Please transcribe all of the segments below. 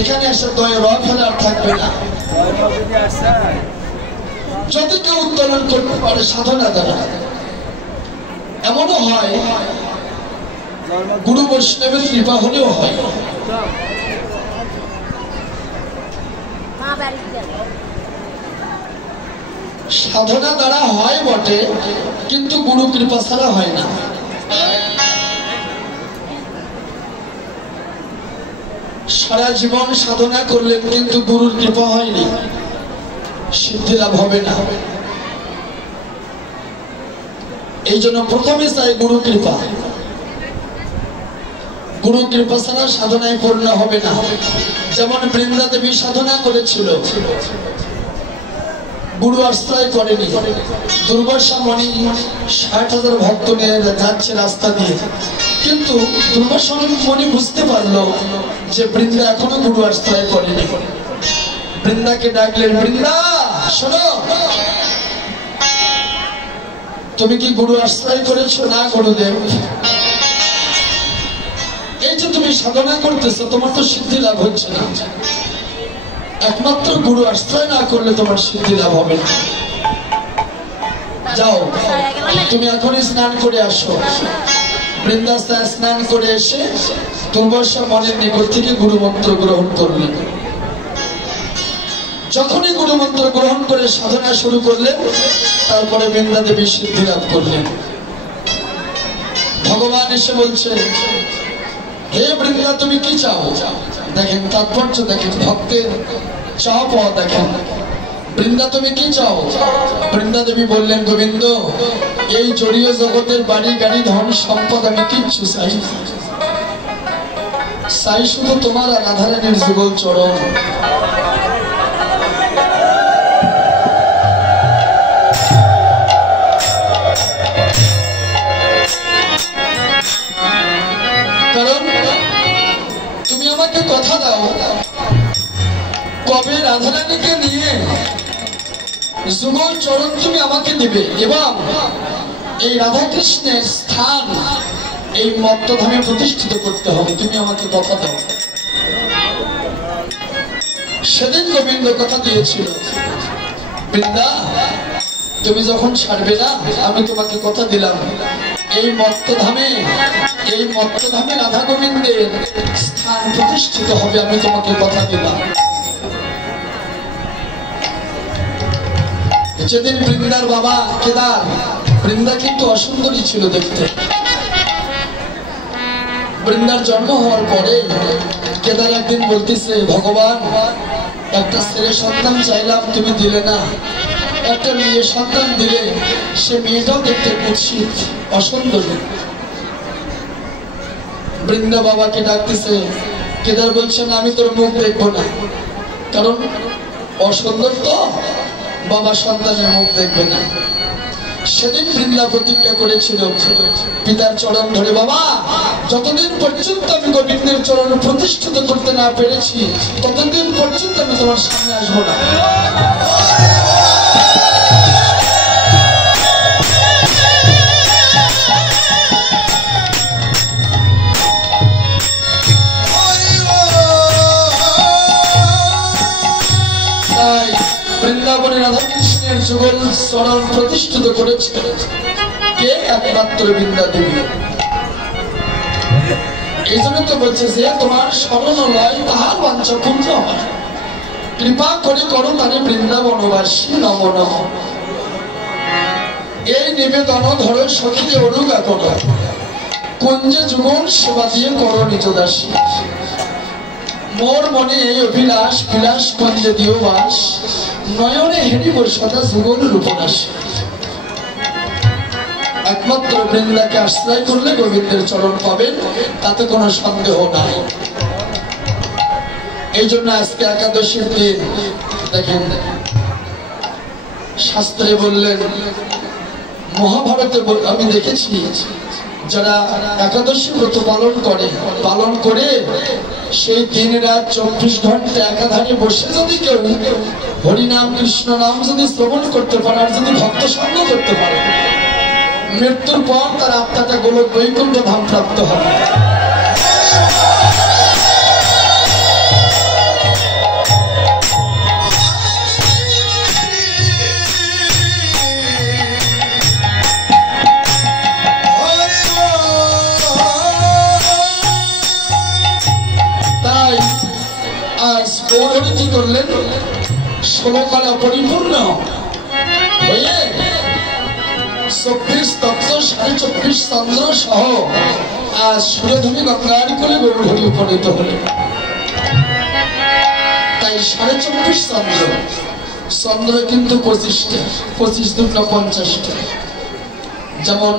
এখানে এসে দয়ে র ফেলার থাকবে না। যদি কেউ উত্তোলন করতে পারে সাধনা দ্বারা, এমনও হয় গুরু বৈষ্ণবের কৃপা হলেও হয়। সাধনা দ্বারা হয় বটে, কিন্তু গুরু কৃপা ছাড়া হয় না। সারা জীবন সাধনা করলেন কিন্তু গুরুর কৃপা হয়নি, সিদ্ধি লাভ হবে না। এই জন্য প্রথমে চাই গুরু কৃপা। গুরু কৃপা ছাড়া সাধনায় পূর্ণ হবে না। যেমন বৃন্দা দেবী সাধনা করেছিল, গুরু আশ্রয় করেনি। দুর্বাসা মণি ৬০,০০০ ভক্ত নিয়ে যাচ্ছে রাস্তা দিয়ে, কিন্তু দুর্বাসা মণি বুঝতে পারলো যে বৃন্দা এখনো গুরু আশ্রয় করেনি। বৃন্দাকে ডাকলেন, বৃন্দা শোনো, তুমি কি গুরু আশ্রয় করেছো? না গুরুদেব। এই যে তুমি সাধনা করতেছো, তোমার তো সিদ্ধি লাভ হচ্ছে না। একমাত্র গুরু আশ্রয় না করলে তোমার সিদ্ধি লাভ হবে না। যাও, তুমি এখনই স্নান করে আসো। বৃন্দাস্তায় স্নান করে এসে দুর্বাসা মনের নিকট থেকে গুরু মন্ত্র গ্রহণ করলেন। যখনই গুরু মন্ত্র গ্রহণ করে সাধনা শুরু করলেন, তারপরে বৃন্দা দেবী সিদ্ধি লাভ করলেন। ভগবান এসে বলছে, হে বৃন্দা তুমি কি চাও? দেখেন তাৎপর্য, দেখেন ভক্তের চাও পাওয়া দেখেন। বৃন্দা তুমি কি চাও? বৃন্দা দেবী বললেন, গোবিন্দ এই জড়ীয় জগতের বাড়ি গাড়ি ধন সম্পদ আমি কিচ্ছু চাই, চাই শুধু তোমার আর রাধারানীর যুগল চরণ। কারণ তুমি আমাকে কথা দাও, কবে রাধারানীকে নিয়ে যুগল চরণ তুমি আমাকে দিবে, এবং এই রাধা কৃষ্ণের স্থান এই মত্তধামে প্রতিষ্ঠিত করতে হবে। তুমি আমাকে কথা দাও। সেদিন গোবিন্দ কথা দিয়েছিল, বৃন্দা তুমি যখন ছাড়বে না, আমি তোমাকে কথা দিলাম, এই মত্তধামে রাধা গোবিন্দের স্থান প্রতিষ্ঠিত হবে। আমি তোমাকে কথা দিলাম। যেদিন বৃন্দার বাবা কেদার, বৃন্দা কিন্তু অসুন্দরী ছিল দেখতে। বৃন্দার জন্ম হওয়ার পরে কেদার একদিন বলতেছে, ভগবান একটা ছেলে সন্তান চাইলাম, তুমি দিলে না। একটা মেয়ে সন্তান দিলে, সে মেয়েটাও দেখতে কুৎসিত অসুন্দরী। বৃন্দা বাবাকে ডাকতেছে, কেদার বলছেন আমি তোর মুখ দেখবো না, কারণ অসুন্দর তো, বাবা সন্তানের মুখ দেখবে না। সেদিন বৃন্দা প্রতিজ্ঞা করেছিল পিতার চরণ ধরে, বাবা যতদিন পর্যন্ত আমি গোবিন্দের চরণ প্রতিষ্ঠিত করতে না পেরেছি, ততদিন পর্যন্ত আমি তোমার সামনে আসবো না। বৃন্দাবনে রাধা কৃষ্ণের যুগল চরণ প্রতিষ্ঠিত করেছে কে? একমাত্র বৃন্দা দেবী। এই জন্য তো বলছে যে তোমার শরণ লয় তাহার বাঞ্ছা পূর্ণ হয়, কৃপা করে করো তারে বৃন্দাবনবাসী নম নম। এই নিবেদন ধরো সখী অরুগা করো, কুঞ্জে যুগল সেবা দিয়ে করো নিজ দাসী। মোর মনে এই অভিলাষ বিলাস কুঞ্জে দিও বাস, নয়নে হেরিব সদা যুগল রূপনাশ। একমাত্র বৃন্দাকে আশ্রয় করলে গোবিন্দের চরণ পাবেন, তাতে কোনো সন্দেহ নাই। এই জন্য আজকে একাদশীর দিন দেখেন শাস্ত্রে বললেন, মহাভারতে আমি দেখেছি যারা একাদশী ব্রত পালন করে সেই দিন রাত ২৪ ঘন্টা একাধারে বসে যদি কেউ হরিনাম কৃষ্ণ নাম যদি শ্রবণ করতে পারে, আর যদি ভক্ত সঙ্গ করতে পারে, মৃত্যুর পর তার আত্মাটা গোলক বৈকুণ্ঠ ধাম প্রাপ্ত হবে। আজ গৌরী কি করলেন, 16 কলা পরিপূর্ণ হয়ে 24 তত্ত্ব 24.5 চন্দ্র সহ আজ সুরধনী গঙ্গার কোলে গৌরী উপনীত হলেন। তাই 24.5 চন্দ্র, চন্দ্র কিন্তু 25টা, 25 দুগুণ 50টা। যেমন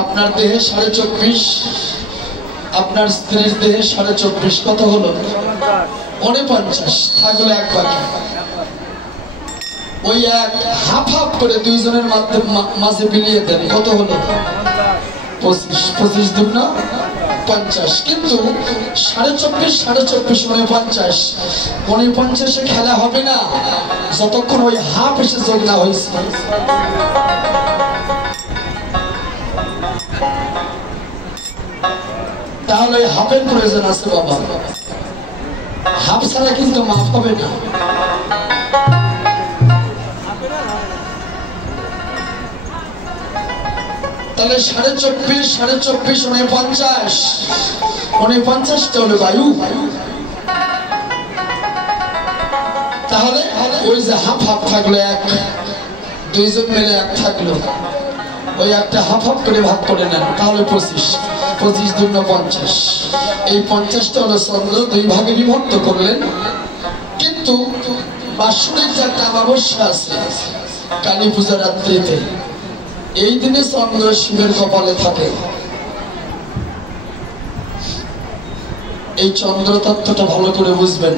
আপনার দেহে 24.5, আপনার স্ত্রীর দেহে 24.5, কত হলো? 49। থাকলো এক বাকি। ওই এক হাফ হাফ করে দুইজনের মাঝে বিলিয়ে দেন, কত হলো? 25। 25 দুগুণ 50। কিন্তু 24.5 24.5 49। 49-এ খেলা হবে না যতক্ষণ ওই হাফ এসে যোগ না হয়েছে। তাহলে হাফের প্রয়োজন আছে বাবা, হাফ ছাড়া কিন্তু মাফ হবে না। তাহলে 24.5 49 49টা হলো বায়ু। তাহলে ওই যে হাফ হাফ থাকলো, এক দুইজন মিলে এক থাকলো, ওই একটা হাফ হাফ করে ভাগ করে নেন, তাহলে 25। 25 দুগুণ 50। এই 50টা হলো চন্দ্র, দুই ভাগে বিভক্ত করলেন। কিন্তু বাৎসরিক যে একটা অমাবস্যা আছে কালী পূজা রাত্রিতে, এই দিনে চন্দ্র শিবের কপালে থাকে। এই চন্দ্র তত্ত্বটা ভালো করে বুঝবেন,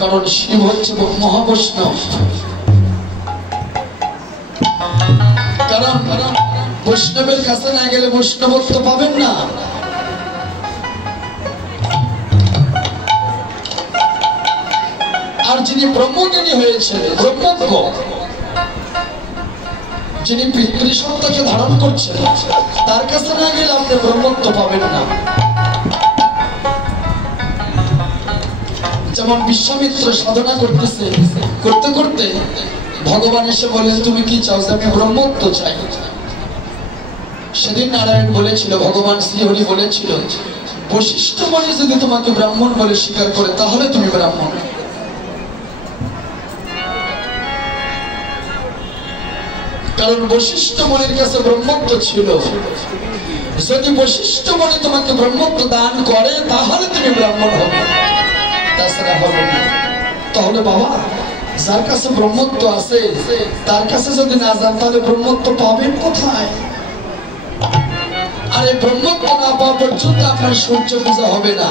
কারণ শিব হচ্ছে মহাবৈষ্ণব। কারণ বৈষ্ণবের কাছে না গেলে বৈষ্ণবত্ব পাবেন না। আর যিনি ব্রহ্মজ্ঞানী হয়েছে, ব্রহ্মজ্ঞ, যিনি পিতৃসত্তাকে ধারণ করছেন, তার কাছে না গেলে আপনি ব্রহ্মত্ব পাবেন না। যেমন বিশ্বামিত্র সাধনা করতেছে, করতে করতে ভগবান এসে বলেন তুমি কি চাও? আমি ব্রহ্মত্ব চাই। সেদিন নারায়ণ বলেছিল, ভগবান শ্রীহরি বলেছিল, বশিষ্ঠ মুনি যদি তোমাকে ব্রাহ্মণ বলে স্বীকার করে তাহলে তুমি ব্রাহ্মণ। কারণ বশিষ্ঠ মুনির কাছে ব্রহ্মত্ব ছিল। যদি বশিষ্ঠ মুনি তোমাকে ব্রহ্মত্ব দান করে তাহলে তুমি ব্রাহ্মণ হবে, তাছাড়া হবে না। তাহলে বাবা, যার কাছে ব্রহ্মত্ব আছে তার কাছে যদি না যান তাহলে ব্রহ্মত্ব পাবেন কোথায়? আর এই ব্রহ্মত্ব না পাওয়া পর্যন্ত আপনার সূর্য পূজা হবে না।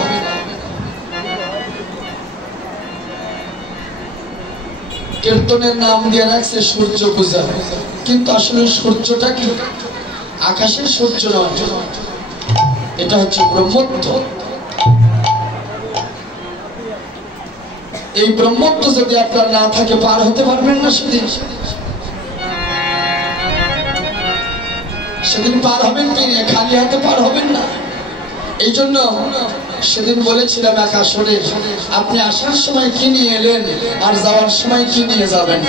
কীর্তনের নাম দিয়ে রাখছে সূর্য পূজা, কিন্তু আসলে সূর্যটা কি? আকাশের সূর্য নয়, এটা হচ্ছে ব্রহ্মত্ব। এই ব্রহ্মত্ব যদি আপনার না থাকে পার হতে পারবেন না। সেদিন পার হবেন কি খালি হাতে পার হবেন না। এই জন্য সেদিন বলেছিলাম এক আসরে, আপনি আসার সময় কি নিয়ে এলেন আর যাওয়ার সময় কি নিয়ে যাবেন।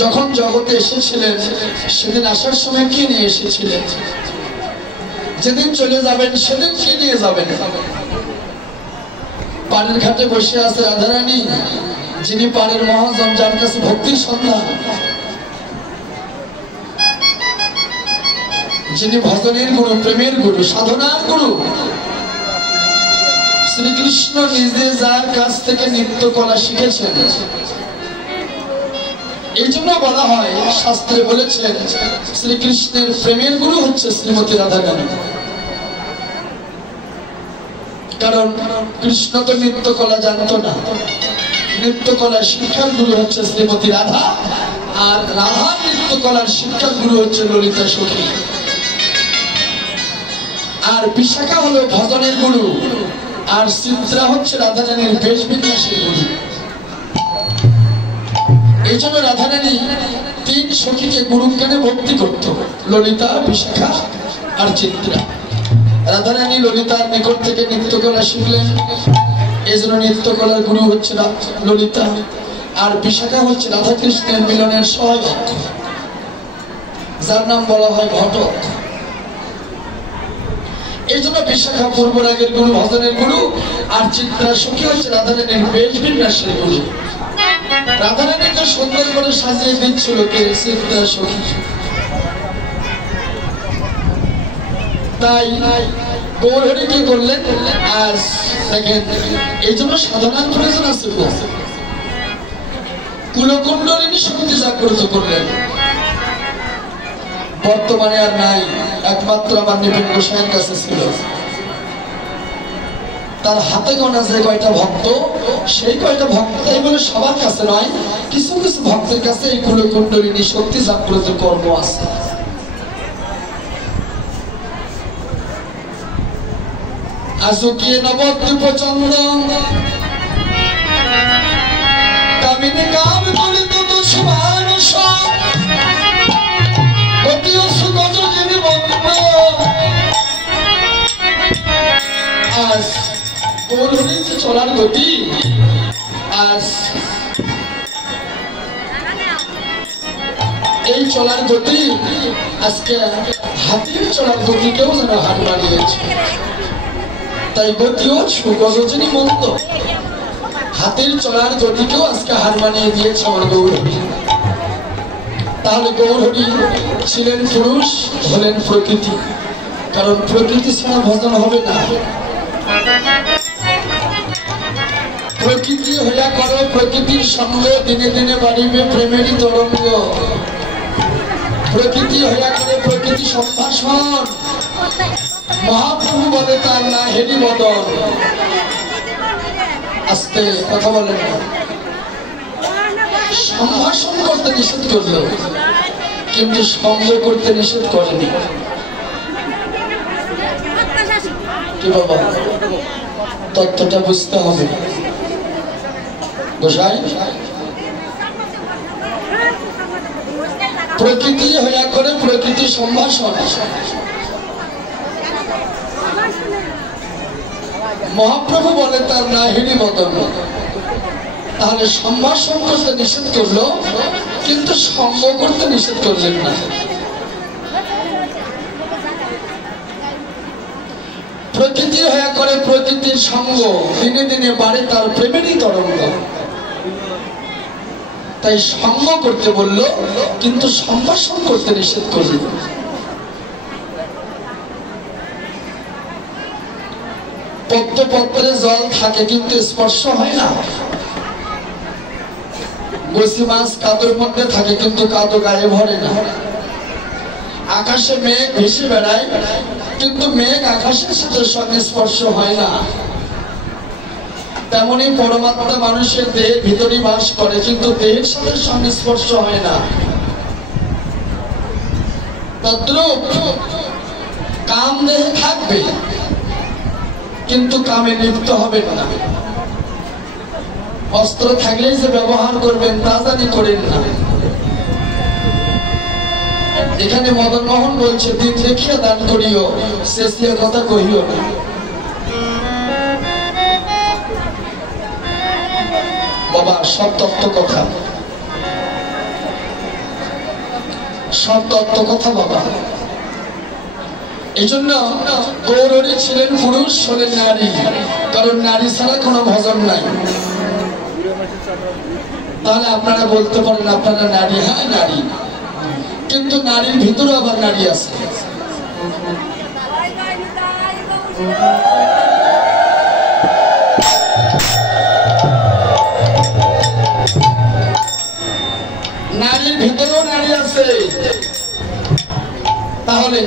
যখন জগতে এসেছিলেন সেদিন আসার সময় কি নিয়ে এসেছিলেন, যেদিন চলে যাবেন সেদিন কি নিয়ে যাবেন। পানির ঘাটে বসে আছে রাধারানী, যিনি পানির মহাজন, যার কাছে ভক্তির সন্ধান, যিনি ভজনের গুরু, প্রেমের গুরু, সাধনার গুরু। শ্রীকৃষ্ণ নিজে যার কাছ থেকে নৃত্য কলা শিখেছেন। এই জন্য বলা হয়, শাস্ত্রে বলেছেন শ্রীকৃষ্ণের প্রেমের গুরু হচ্ছে শ্রীমতী রাধারানী। কারণ কৃষ্ণ তো নৃত্য কলা জানতো না, নৃত্য কলার শিক্ষার গুরু হচ্ছে শ্রীমতী রাধা, আর রাধার নৃত্য কলার শিক্ষার গুরু হচ্ছে ললিতা সখী। আর বিশাখা হলো ভজনের গুরু, আর চিত্রা হচ্ছে রাধারানীর বেশ বিন্যাসের গুরু। এই জন্য রাধারানী 3 সখীকে গুরু জ্ঞানে ভক্তি করত, ললিতা, বিশাখা আর চিত্রা। রাধারানী ললিতার নিকট থেকে নৃত্যকলা শিখলেন, এই জন্য নৃত্যকলার গুরু হচ্ছে ললিতা। আর বিশাখা হচ্ছে রাধা কৃষ্ণের মিলনের সহায়ক, যার নাম বলা হয় ঘটক। এই জন্য বিশাখা পূর্বরাগের গুরু, ভজনের গুরু, আর চিত্রা সখী হচ্ছে রাধারানীর বেশ বিন্যাসের গুরু। রাধারানীকে সুন্দর করে সাজিয়ে দিচ্ছিল কে? চিত্রা সখী। তাই গৌরহরি কি করলেন? আজ দেখেন, এই জন্য সাধনার প্রয়োজন আছে। কুলকুণ্ডলিনী শক্তি জাগ্রত করলেন, বর্তমানে আর নাই, একমাত্র আমার নিপুণ গোসাইয়ের কাছে ছিল। তার হাতে গোনা যে কয়টা ভক্ত, সেই কয়টা ভক্ত, তাই বলে সবার কাছে নয়, কিছু কিছু ভক্তের কাছে এই কুলকুণ্ডলিনী শক্তি জাগ্রত কর্ম আছে। আজকিয়ে নবদ্বীপ চন্দ্র কামিনী কাম করিত দুষ্মানুষ অতীয় সুগত যিনি বন্ধ। আজ গৌরহরির যে চলার গতি, আজ এই চলার গতি আজকে হাতির চলার গতিকেও যেন হার মানিয়েছে। তাই গতিও সুগজনী মন্দ, হাতির চলার গতিকেও আজকে হার মানিয়ে দিয়েছে আমার গৌরহরি। তাহলে গৌরহরি ছিলেন পুরুষ, হলেন প্রকৃতি, কারণ প্রকৃতি ছাড়া ভজন হবে না। প্রকৃতি হইয়া করো প্রকৃতির সঙ্গে, দিনে দিনে বাড়িবে প্রেমেরই তরঙ্গ। প্রকৃতি হইয়া করে প্রকৃতি সম্ভাষণ, মহাপ্রভু বলে তার না হেরি বদন। আস্তে কথা বলেন না। সম্ভাষণ করতে নিষেধ করলো, কিন্তু সঙ্গ করতে নিষেধ করেনি। কি বাবা, তত্ত্বটা বুঝতে হবে। গোসাই, প্রকৃতি হইয়া করে প্রকৃতি সম্ভাষণ, মহাপ্রভু বলে তার না হেরি বদন। তাহলে সম্ভাষণ করতে নিষেধ করলো, কিন্তু সঙ্গ করতে নিষেধ করলেন না। প্রকৃতি হইয়া করে প্রকৃতির সঙ্গ, দিনে দিনে বাড়ে তার প্রেমেরই তরঙ্গ। তাই সঙ্গ করতে বলল, কিন্তু সম্ভাষণ করতে নিষেধ করল। পদ্ম পত্রে জল থাকে কিন্তু স্পর্শ হয় না। বসি মাছ কাদোর মধ্যে থাকে কিন্তু কাদো গায়ে ভরে না। আকাশে মেঘ ভেসে বেড়ায় কিন্তু মেঘ আকাশের সাথে সংস্পর্শ হয় না। তেমনি পরমাত্মা মানুষের দেহের ভিতরে বাস করে, কিন্তু দেহের সাথে সংস্পর্শ হয় না। তদ্রূপ কাম দেহে থাকবে, কিন্তু কামে লিপ্ত হবে না। অস্ত্র থাকলেই যে ব্যবহার করবেন তা জানি করেন না। এখানে মদন মোহন বলছে, দিন দেখিয়া দান করিও, শেষিয়া কথা কহিও না। বাবা, সব তত্ত্ব কথা, সব তত্ত্ব কথা বাবা। এই জন্য গৌরহরি ছিলেন পুরুষ, হলেন নারী, কারণ নারী ছাড়া কোনো ভজন নাই। তাহলে আপনারা বলতে পারেন আপনারা নারী, হ্যাঁ নারী, কিন্তু নারীর ভিতরে আবার নারী আছে। নারীর ভিতরেও নারী আছে। তাহলে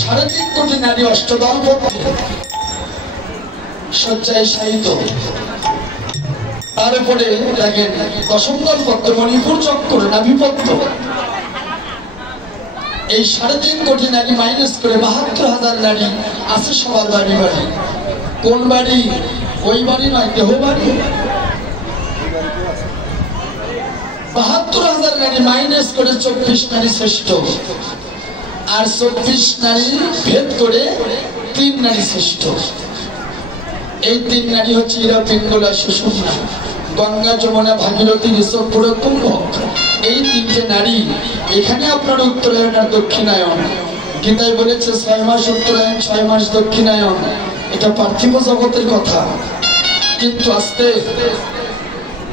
3.5 কোটি নারী অষ্টদল পত্নী শয্যায় শায়িত। তার উপরে দেখেন 10ম দল পত্র, মণিপুর চক্র, নাভিপত্র। এই 3.5 কোটি নারী মাইনাস করে 72,000 নারী আছে সবার বাড়ি বাড়ি। কোন বাড়ি? ওই বাড়ি নয়, দেহ বাড়ি। 72,000 নারী মাইনাস করে 24 নারী শ্রেষ্ঠ, আর 24 নারী ভেদ করে 3 নারী শ্রেষ্ঠ। এই 3 নারী হচ্ছে ইরা, পিঙ্গলা, সুষুম্না, গঙ্গা, যমুনা, ভাগীরথী, ঋষভ, পুরো কুম্ভক। এই 3টে নারী। এখানে আপনার উত্তরায়ণ আর দক্ষিণায়ন গীতায় বলেছে 6 মাস উত্তরায়ণ 6 মাস দক্ষিণায়ন, এটা পার্থিব জগতের কথা। কিন্তু আস্তে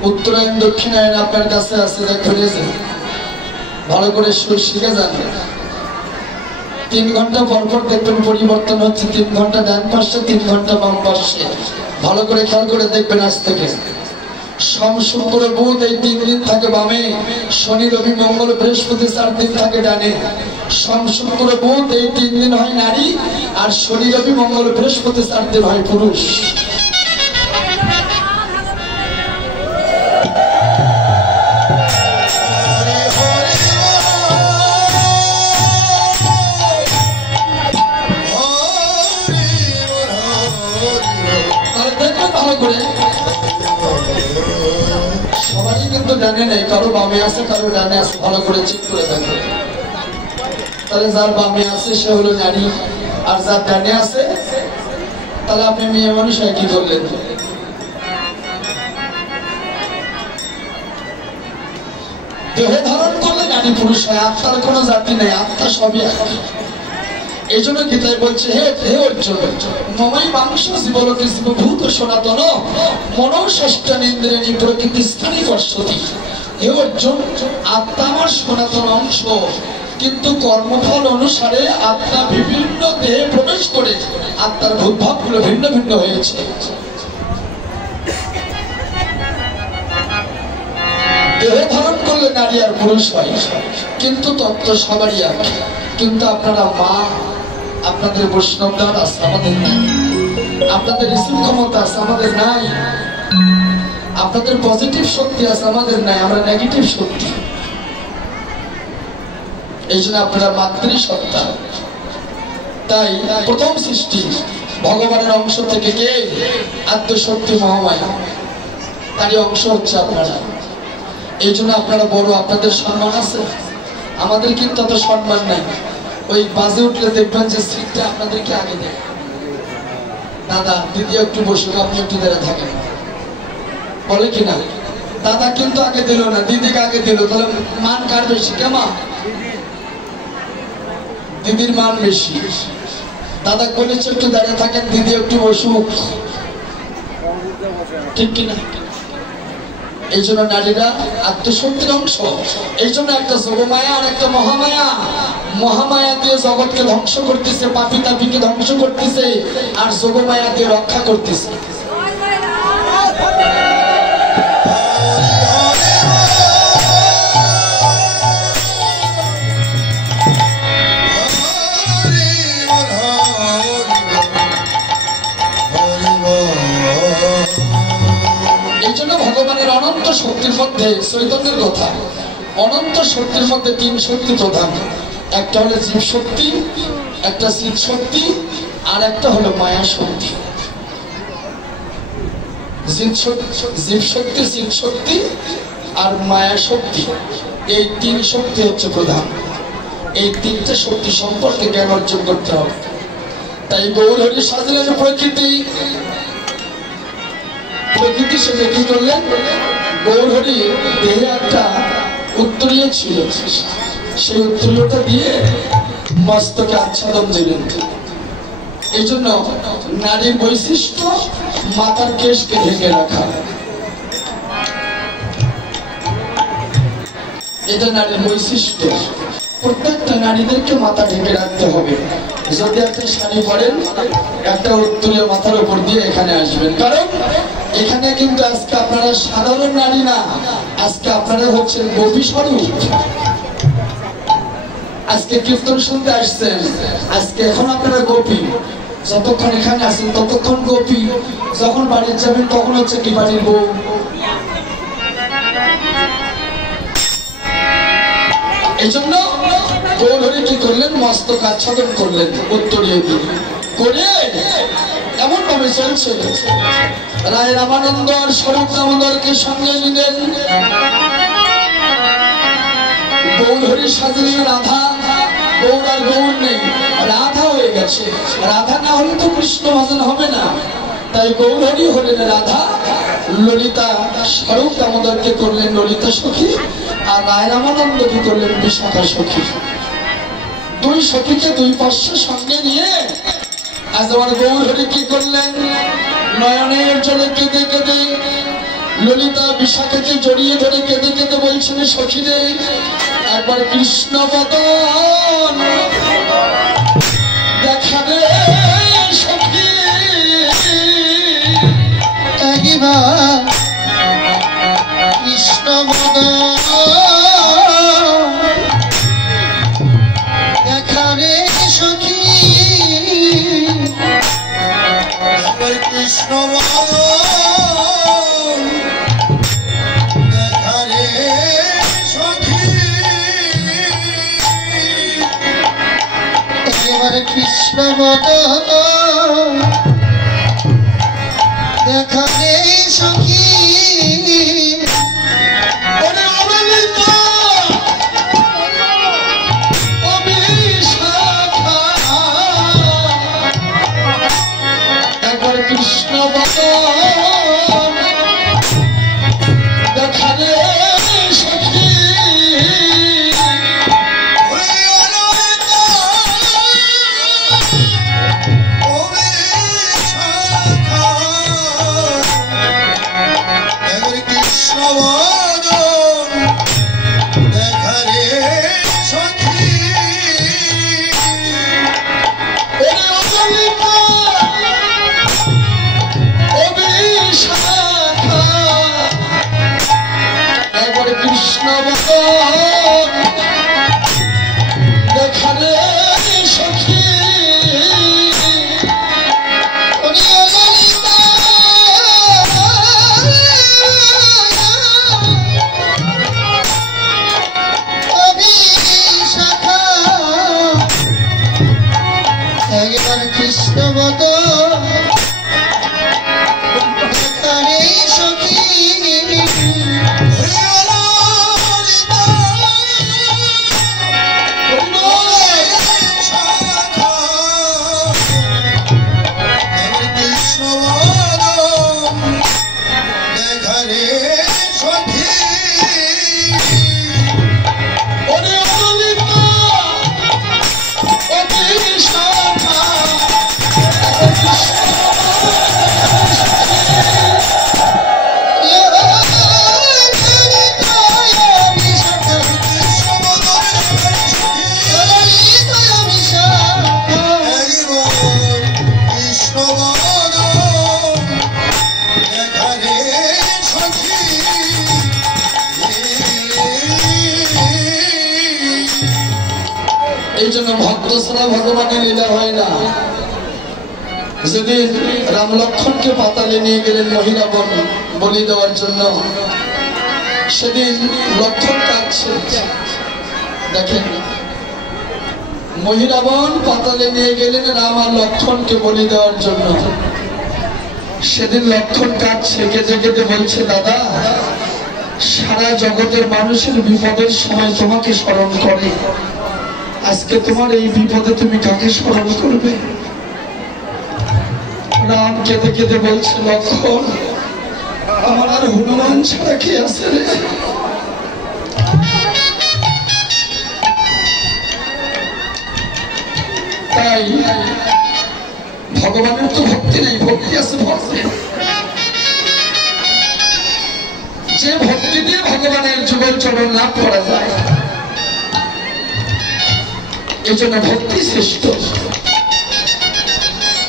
উত্তরায়ণ দক্ষিণায়ন আপনার কাছে আছে, দেখবেন ভালো করে শিখে যান। 3 ঘন্টা পর পর দেখবেন পরিবর্তন হচ্ছে, 3 ঘন্টা ডান পাশে 3 ঘন্টা বাম পাশে। ভালো করে খেয়াল করে দেখবেন। আজ থেকে সোম শুক্র বুধ এই 3 দিন থাকে বামে, শনি রবি মঙ্গল বৃহস্পতি 4 দিন থাকে ডানে। সোম শুক্র বুধ এই 3 দিন হয় নারী, আর শনি রবি মঙ্গল বৃহস্পতি 4 দিন হয় পুরুষ। ভালো করে সবারই কিন্তু ডানে নেই, কারো বামে আছে কারো ডানে আছে, ভালো করে চেক করে দেখো। তাহলে যার বামে আছে সে হলো নারী, আর যার ডানে আছে তাহলে আপনি মেয়ে মানুষ হয় কি করলেন? দেহ ধারণ করলে নারী পুরুষ হয়, আত্মার কোনো জাতি নেই, আত্মা সবই এক। এই জন্য গীতায় বলছে হে অর্জুন, মমাই মাংস জীবলোকে জীবভূত সনাতন মনোষষ্ঠানেন্দ্রিয়াণি প্রকৃতি স্থানে পশ্যতি। হে অর্জুন, আত্মা আমার সনাতন অংশ, কিন্তু কর্মফল অনুসারে আত্মা বিভিন্ন দেহে প্রবেশ করে আত্মার ভূতভাবগুলো ভিন্ন ভিন্ন হয়েছে। দেহ ধারণ করলে নারী আর পুরুষ হয়, কিন্তু তত্ত্ব সবারই এক। কিন্তু আপনারা মা, আপনাদের বৈষ্ণব দান আছে, আমাদের নাই। আপনাদের রিসিভ ক্ষমতা আছে, আমাদের নাই। আপনাদের পজিটিভ শক্তি আছে, আমাদের নাই, আমরা নেগেটিভ শক্তি। এই জন্য আপনারা মাতৃসত্তা। তাই প্রথম সৃষ্টি ভগবানের অংশ থেকে কে? আদ্যশক্তি মহামায়া, তারই অংশ হচ্ছে আপনারা। এই জন্য আপনারা বড়, আপনাদের সম্মান আছে, আমাদের কিন্তু এত সম্মান নাই। ওই বাজে উঠলে দেখবেন যে সিটটা আপনাদেরকে আগে দেয়, দাদা দিদি একটু বসুন, আপনি একটু দাঁড়িয়ে থাকেন, বলে কিনা? দাদা কিন্তু আগে দিল না, দিদিকে আগে দিল। তাহলে মান কার বেশি? কেমন? দিদির মান বেশি। দাদা বলেছে একটু দাঁড়িয়ে থাকেন, দিদি একটু বসুক, ঠিক কিনা? এই জন্য নারীরা আত্মশক্তির অংশ। এই জন্য একটা যোগমায়া আর একটা মহামায়া। মহামায়া দিয়ে জগৎকে ধ্বংস করতেছে, পাপি তাপিকে ধ্বংস করতেছে, আর যোগমায়া দিয়ে রক্ষা করতেছে। এই জন্য ভগবানের অনন্ত শক্তির মধ্যে চৈতন্যের কথা, অনন্ত শক্তির মধ্যে 3 শক্তি প্রধান। একটা হলো জীব শক্তি, একটা চিৎ শক্তি, আর একটা হলো মায়া শক্তি। জীব শক্তি, চিৎ শক্তি আর মায়া শক্তি, এই 3 শক্তি হচ্ছে প্রধান। এই 3টে শক্তি সম্পর্কে জ্ঞান অর্জন করতে হবে। তাই গৌরহরি সাজলেন প্রকৃতি। প্রকৃতি সেটা কি করলেন? গৌরহরি দেহে একটা উত্তরীয় ছিল, সেই উত্তরীয়টা দিয়ে মস্তকে আচ্ছাদন দিলেন। এই জন্য নারীর বৈশিষ্ট্য মাথার কেশকে ঢেকে রাখা, এটা নারীর বৈশিষ্ট্য। প্রত্যেকটা নারীদেরকে মাথা ঢেকে রাখতে হবে। যদি একটা শাড়ি পরেন, একটা উত্তরীয় মাথার উপর দিয়ে এখানে আসবেন, কারণ এখানে কিন্তু আজকে আপনারা সাধারণ নারী না, আজকে আপনারা হচ্ছেন গোপী স্বরূপ। আজকে কীর্তন শুনতে আসছেন, আজকে এখন আপনারা গোপী। যতক্ষণ এখানে আছেন ততক্ষণ গোপী, যখন বাড়ি যাবেন তখন হচ্ছে কি বাড়ির বউ। এই জন্য গৌরহরি কি করলেন? মস্তক আচ্ছাদন করলেন উত্তরীয় দিয়ে করে। এমন ভাবে চলছে, রায় রামানন্দ আর স্বরূপ দামোদরকে সঙ্গে নিলেন। গৌরহরি সাজলেন রাধা। গৌর আর গৌর নেই, রাধা হয়ে গেছে। রাধা না হলে তো কৃষ্ণ ভজন হবে না, তাই গৌরহরি হলেন রাধা। ললিতা স্বরূপ দামোদরকে করলেন ললিতা সখী, আর রায় রামানন্দ কি করলেন? বিশাখা সখী। দুই সখীকে দুই পার্শ্ব সঙ্গে নিয়ে আজ আমার গৌরহরি কি করলেন, নয়নের জলে কেঁদে কেঁদে ললিতা বিশাখাকে জড়িয়ে ধরে কেঁদে কেঁদে বলছেন, সখীরে একবার কৃষ্ণ বদন দেখা দে সখী, একবার কৃষ্ণ বদন দেখা রে সখী, একবার কৃষ্ণ বদন দেখা রে সখী, একবার কৃষ্ণ বদন দেখা রে সখী। একবার কৃষ্ণ বদন দেখা রে সখী, কৃষ্ণ বদন দেখা রে সখী, একবার কৃষ্ণ বদন দেখা রে সখী, এই জন্য ভক্ত ছাড়া ভগবানের লীলা হয় না। যেদিন রাম লক্ষ্মণকে পাতালে নিয়ে গেলেন মহিরাবন বলি দেওয়ার জন্য, সেদিন লক্ষ্মণ কাঁদছে। দেখেন, মহিরাবন পাতালে নিয়ে গেলেন রাম আর লক্ষ্মণকে বলি দেওয়ার জন্য, সেদিন লক্ষ্মণ কাঁদছে, কেঁদে কেঁদে বলছে, দাদা সারা জগতের মানুষের বিপদের সময় তোমাকে স্মরণ করে, আজকে তোমার এই বিপদে তুমি কাকে স্মরণ করবে? রাম কেঁদে কেঁদে বলছে, লক্ষ্মণ আমার আর হনুমান ছাড়া কি আছে রে? তাই ভগবানের তো ভক্তি নেই, ভক্তি আছে ভক্তি, যে ভক্তি দিয়ে ভগবানের যুগল চরণ লাভ করা যায়, এই জন্য ভক্তি শ্রেষ্ঠ।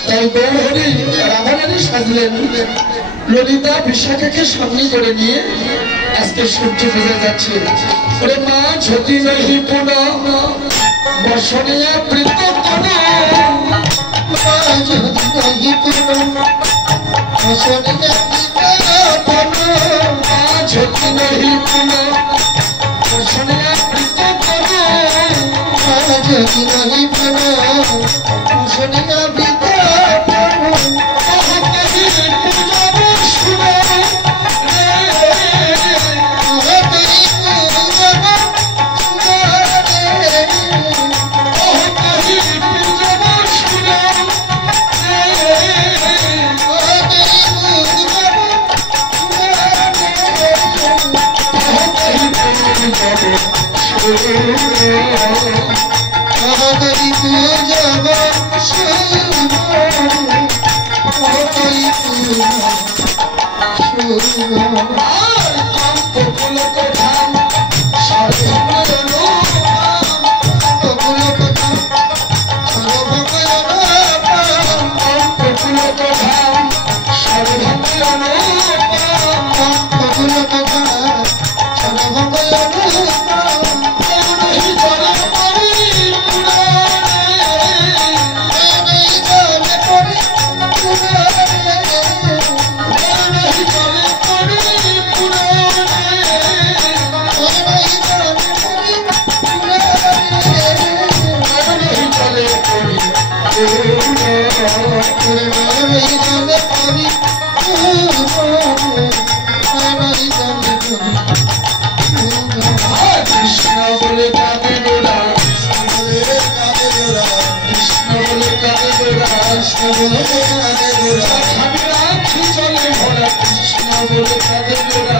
তাই গৌরহরি রাধারানী সাজলেন, ললিতা বিশাখাকে সঙ্গে করে নিয়ে আজকে সূর্য ভেজে যাচ্ছে। ওরে মা ঝতি নহি পুন বসনিয়া প্রীত তন, মা ঝতি নহি পুন বসনিয়া প্রীত তন, মা ঝতি নহি পুন বসনিয়া প্রীত তন, মা ঝতি নহি পুন বসনিয়া প্রীত তন। Oh, কৃষ্ণ বলে কাঁদে গোরা, কৃষ্ণ বলে কাঁদে গোরা, কৃষ্ণ বলে কাঁদে গোরা, ভাবির আঁখি জলে ভরা, কৃষ্ণ বলে কাঁদে গোরা,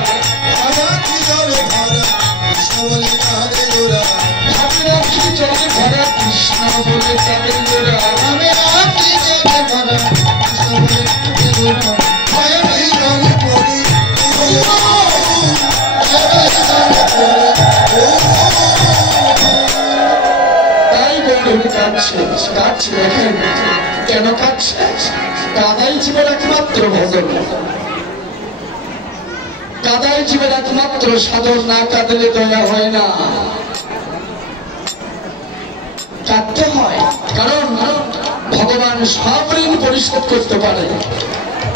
ভাবির আঁখি জলে ভরা, কৃষ্ণ বলে কাঁদে গোরা, ভাবির আঁখি জলে ভরা, কৃষ্ণ বলে কাঁদে গোরা, ভাবির আঁখি জলে ভরা, কৃষ্ণ বলে কাঁদে গোরা, ভয়ে ভয়ে জলে পড়ি, তাই গৌরী কাঁদছে, কাঁদছে দেখেন কেন কাঁদছে? কাদাই জীবের একমাত্র ভজন, কাদাই জীবের একমাত্র সাধন, না কাঁদলে দয়া হয় না, কাঁদতে হয়। কারণ ভগবান সব ঋণ পরিশোধ করতে পারে,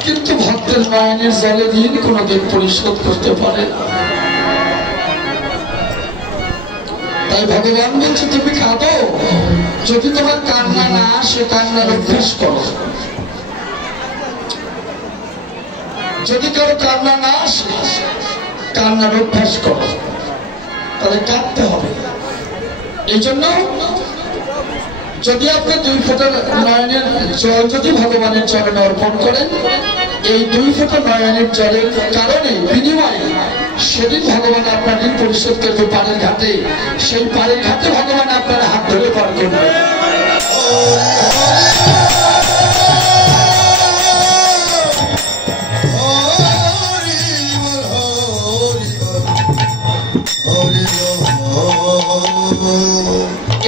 কিন্তু ভক্তের নয়নের জলে ঋণ কোনোদিন পরিশোধ করতে পারে না। তাই ভগবান বলছে তুমি কাঁদো, যদি তোমার কান্না না আসে কান্নার অভ্যাস করো, যদি কারো কান্না না আসে কান্নার অভ্যাস করো, তাহলে কাঁদতে হবে। এই জন্য যদি আপনি 2 ফোঁটা নয়নের জল যদি ভগবানের চরণে অর্পণ করেন, এই 2 ফোঁটা নয়নের জলের কারণে বিনিময়ে সেদিন ভগবান আপনার ঋণ পরিশোধ করবে পাড়ের ঘাটে, সেই পাড়ের ঘাটে ভগবান আপনার হাত ধরে পার করবে।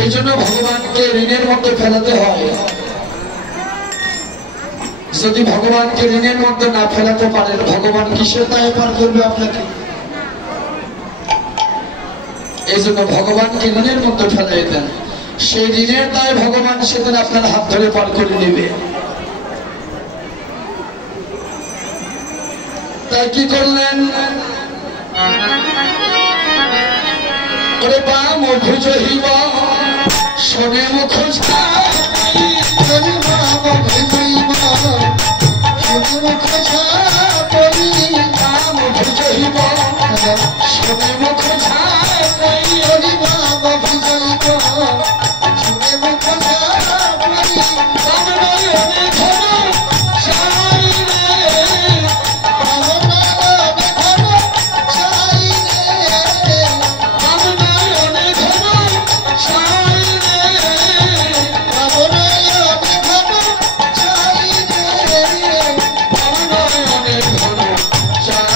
এই জন্য ভগবানকে ঋণের মধ্যে ফেলাতে হয়। যদি ভগবানকে ঋণের মধ্যে না ফেলাতে পারেন, ভগবান কিসের দায়ে পার করবে আপনাকে? এই জন্য ভগবানকে ঋণের মধ্যে ফেলাই দেন, সেই ঋণের দায়ে ভগবান সেদিন আপনার হাত ধরে পার করে নেবে। তাই কি করলেন? ওরে বাম ভুজ হিব শোনে মুখ ছাড়ি, ওরে বাম ভুজ হিব শোনে মুখ ছাড়ি, বাম ভুজ হিব শোনে মুখ ছাড়ি, ওরে বাম ভুজ হিব শোনে মুখ ছাড়ি, বাম নয়নে ঘন ছাই রে, বাম নয়নে ঘন ছাই রে, বাম নয়নে ঘন ছাই রে, বাম নয়নে ঘন ছাই রে, বাম নয়নে ঘন ছাই,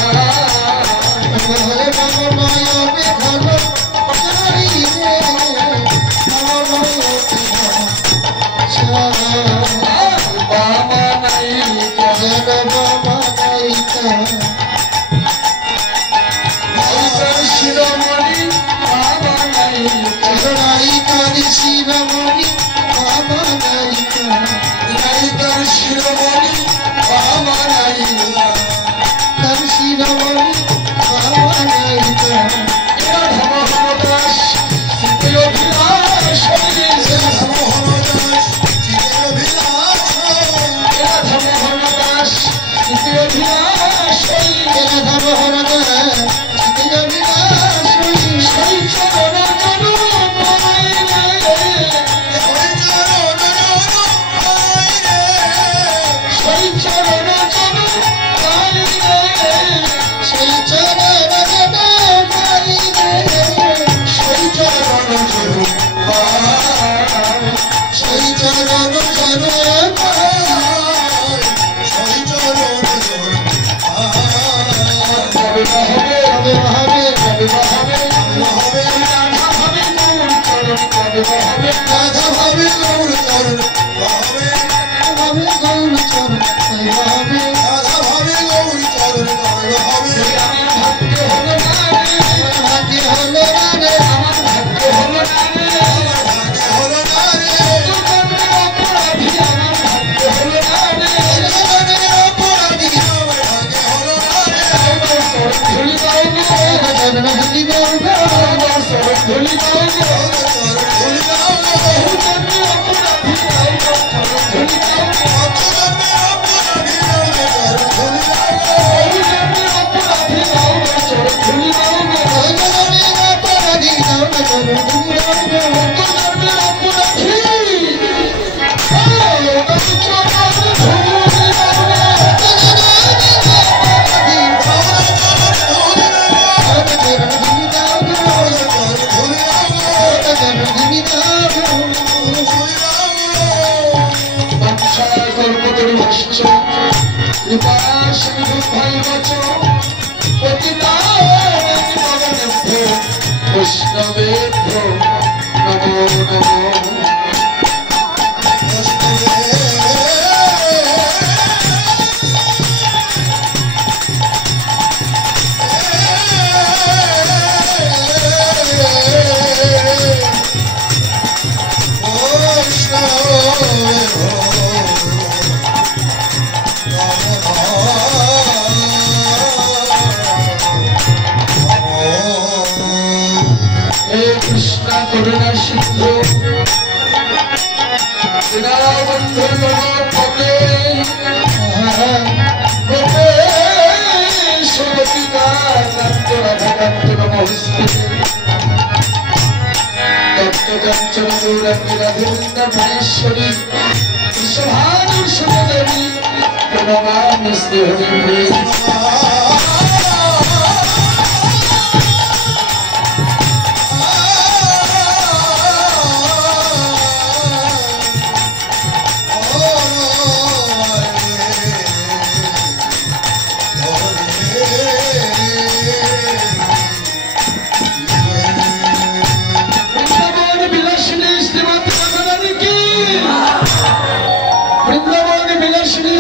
ওরে বাম নয়নে ঘন ছাই রে, বাম নয়নে ঘন ছাই, বাবা নাই কেন বাবা নাই শিরোমণি বাবা নাই, নায়িকার শিরোমণি বাবা নায়িকা, নায়িকার শিরোমণি বাবা নায়িকা, তার শিরোমণি বাবা নায়িকা, এরা ধর্ম দাস চিতের অভিলাষ, এরা ধর্ম দাস চিতের অভিলাষ, এরা ধর্ম দাস চিতের অভিলাষ, এরা ধর্ম দাস চিতের অভিলাষ, সেই চরণ চরণ পাই রে, সেই চরণ চরণ পাই রে, সেই চরণ চরণ পাই রে, সেই চরণ চরণ পাই রে, সেই চরণ চরণ পাই, সেই চরণ চরণ পাই, সেই চরণ চরণ পাই, কবে হবে কবে হবে কবে হবে, রাধা হবে গৌর চরণ কবে হবে, রাধা হবে গৌর চরণ কবে হবে, গৌর চরণ কবে হবে, রাধা হবে গৌর চরণ কবে হবে, আমার ভাগ্য হলো না রে, আমার ভাগ্য হলো না রে, আমার ভাগ্য হলো না রে, আমার ভাগ্য হলো না রে, জীবনের অপরাধী আমার ভাগ্য হলো না রে, জীবনের অপরাধী আমার ভাগ্য হলো না রে, আমার চরণ ধুলি দাও গো, চরণ ধুলি দাও গো, আমার চরণ ধুলি দাও গো, চরণ ধুলি দাও গো, জীবনের অপরাধী আমার চরণ ধুলি দাও গো, কৃপা সিন্ধু ভাই বচন বৈষ্ণবেভ্যো নমো নমো। করুণা সিন্ধু দীনবন্ধু জগৎপতে গোপেশ রাধাকান্ত নমস্তুতে তপ্ত কাঞ্চন গৌরাঙ্গী রাধে বৃন্দাবনেশ্বরী বিশ্বভানুর সুদেবী প্রণমামি হরি।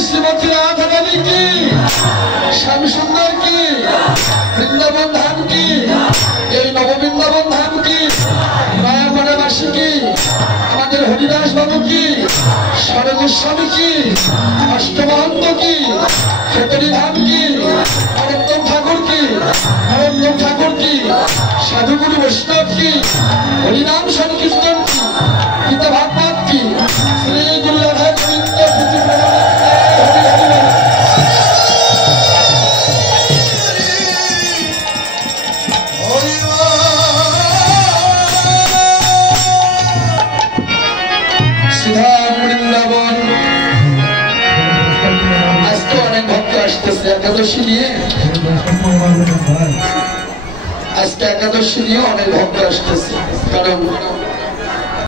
श्रीमती राधा रानी की, श्याम सुंदर की, वृंदावन धाम की, ये नव वृंदावन धाम की, मायापनावासी की, हमारे हरिदास बाबू की, शरण गोस्वामी की, अष्टमहंत की, खेतरी धाम की, अनंतम ठाकुर की, अनंतम ठाकुर की, साधु गुरु वैष्णव की, हरिनाम संकीर्तन की, गीता भागवत की, श्री गुरु राधा गोविंद एकादशी निये आज के एकादशी निये अनेक भक्त आसतेছে कारण